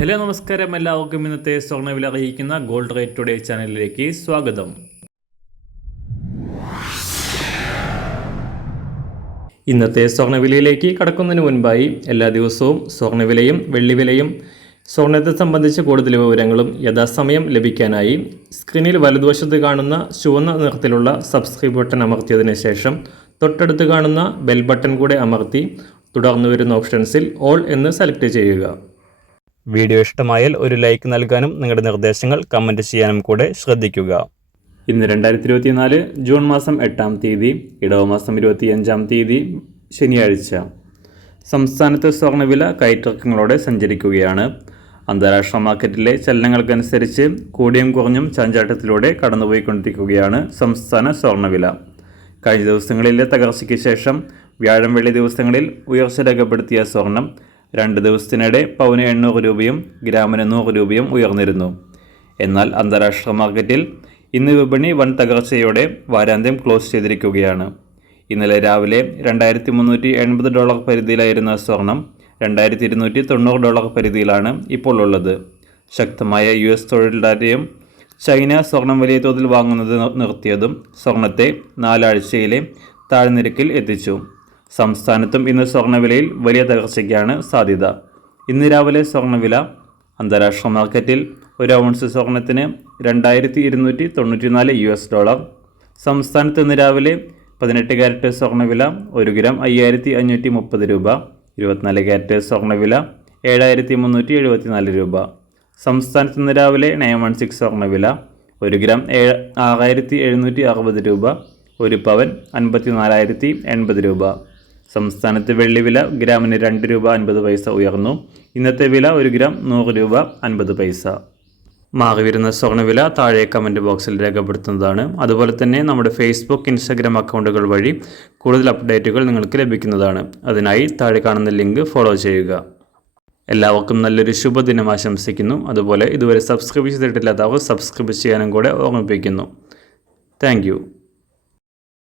Hello നമസ്കാരം, എല്ലാവർക്കും ഇന്നത്തെ സ്വർണ്ണവില അറിയിക്കുന്ന ഗോൾഡ് റേറ്റ് ടുഡേ ചാനലിലേക്ക് സ്വാഗതം. ഇന്നത്തെ സ്വർണ്ണവിലയിലേക്ക് കടക്കുന്നതിന് മുൻപായി എല്ലാ ദിവസവും സ്വർണ്ണവിലയും വെള്ളിവിലയും സ്വർണ്ണത്തെ സംബന്ധിച്ച കൂടുതൽ വിവരങ്ങളും യഥാസമയം ലഭിക്കാനായി സ്ക്രീനിൽ വലതുവശത്ത് കാണുന്ന ചുവന്ന നിറത്തിലുള്ള സബ്സ്ക്രൈബ് ബട്ടൺ അമർത്തിയതിനു ശേഷം തൊട്ടടുത്ത് കാണുന്ന ബെൽ ബട്ടൺ കൂടെ അമർത്തി തുടർന്ന് വരുന്ന ഓപ്ഷൻസിൽ ഓൾ എന്ന് സെലക്ട് ചെയ്യുക. വീഡിയോ ഇഷ്ടമായാൽ ഒരു ലൈക്ക് നൽകാനും നിങ്ങളുടെ നിർദ്ദേശങ്ങൾ കമൻറ്റ് ചെയ്യാനും കൂടെ ശ്രദ്ധിക്കുക. ഇന്ന് 2024 ജൂൺ മാസം 8-ാം തീയതി, ഇടവമാസം 25-ാം തീയതി ശനിയാഴ്ച. സംസ്ഥാനത്ത് സ്വർണ്ണവില കയറ്റിറക്കങ്ങളോടെ സഞ്ചരിക്കുകയാണ്. അന്താരാഷ്ട്ര മാർക്കറ്റിലെ ചലനങ്ങൾക്കനുസരിച്ച് കൂടിയും കുറഞ്ഞും ചാഞ്ചാട്ടത്തിലൂടെ കടന്നുപോയിക്കൊണ്ടിരിക്കുകയാണ് സംസ്ഥാന സ്വർണ്ണവില. കഴിഞ്ഞ ദിവസങ്ങളിലെ തകർച്ചയ്ക്ക് ശേഷം വ്യാഴം വെള്ളി ദിവസങ്ങളിൽ ഉയർച്ച രേഖപ്പെടുത്തിയ സ്വർണം 2 ദിവസത്തിനിടെ പവന് 800 രൂപയും ഗ്രാമിന് 100 രൂപയും ഉയർന്നിരുന്നു. എന്നാൽ അന്താരാഷ്ട്ര മാർക്കറ്റിൽ ഇന്ന് വിപണി വൻ തകർച്ചയോടെ വാരാന്ത്യം ക്ലോസ് ചെയ്തിരിക്കുകയാണ്. ഇന്നലെ രാവിലെ $2,380 പരിധിയിലായിരുന്ന സ്വർണം $2,290 പരിധിയിലാണ് ഇപ്പോൾ ഉള്ളത്. ശക്തമായ US തൊഴിൽ ഡാറ്റയും ചൈന സ്വർണം വലിയ തോതിൽ വാങ്ങുന്നത് നിർത്തിയതും സ്വർണത്തെ 4 ആഴ്ചയിലെ താഴ്നിരക്കിൽ എത്തിച്ചു. സംസ്ഥാനത്തും ഇന്ന് സ്വർണ്ണവിലയിൽ വലിയ തകർച്ചയ്ക്കാണ് സാധ്യത. ഇന്ന് രാവിലെ സ്വർണ്ണവില അന്താരാഷ്ട്ര മാർക്കറ്റിൽ ഒരു ഔൺസ് സ്വർണത്തിന് $2,294. സംസ്ഥാനത്ത് ഇന്ന് രാവിലെ 18 ക്യാരറ്റ് സ്വർണ്ണവില 1 ഗ്രാം 5,530 രൂപ. 24 ക്യാരറ്റ് സ്വർണ്ണവില 7,374 രൂപ. സംസ്ഥാനത്ത് ഇന്ന് രാവിലെ 916 സ്വർണ്ണവില 1 ഗ്രാം 6,760 രൂപ. 1 പവൻ 54,080 രൂപ. സംസ്ഥാനത്ത് വെള്ളിവില ഗ്രാമിന് 2 രൂപ 50 പൈസ ഉയർന്നു. ഇന്നത്തെ വില 1 ഗ്രാം 100 രൂപ 50 പൈസ. മാറിവരുന്ന സ്വർണ്ണവില താഴെ കമൻറ്റ് ബോക്സിൽ രേഖപ്പെടുത്തുന്നതാണ്. അതുപോലെ തന്നെ നമ്മുടെ ഫേസ്ബുക്ക്, ഇൻസ്റ്റാഗ്രാം അക്കൗണ്ടുകൾ വഴി കൂടുതൽ അപ്ഡേറ്റുകൾ നിങ്ങൾക്ക് ലഭിക്കുന്നതാണ്. അതിനായി താഴെ കാണുന്ന ലിങ്ക് ഫോളോ ചെയ്യുക. എല്ലാവർക്കും നല്ലൊരു ശുഭദിനം ആശംസിക്കുന്നു. അതുപോലെ ഇതുവരെ സബ്സ്ക്രൈബ് ചെയ്തിട്ടില്ലാത്തവർ സബ്സ്ക്രൈബ് ചെയ്യാനും കൂടെ ഓർമ്മിപ്പിക്കുന്നു. താങ്ക്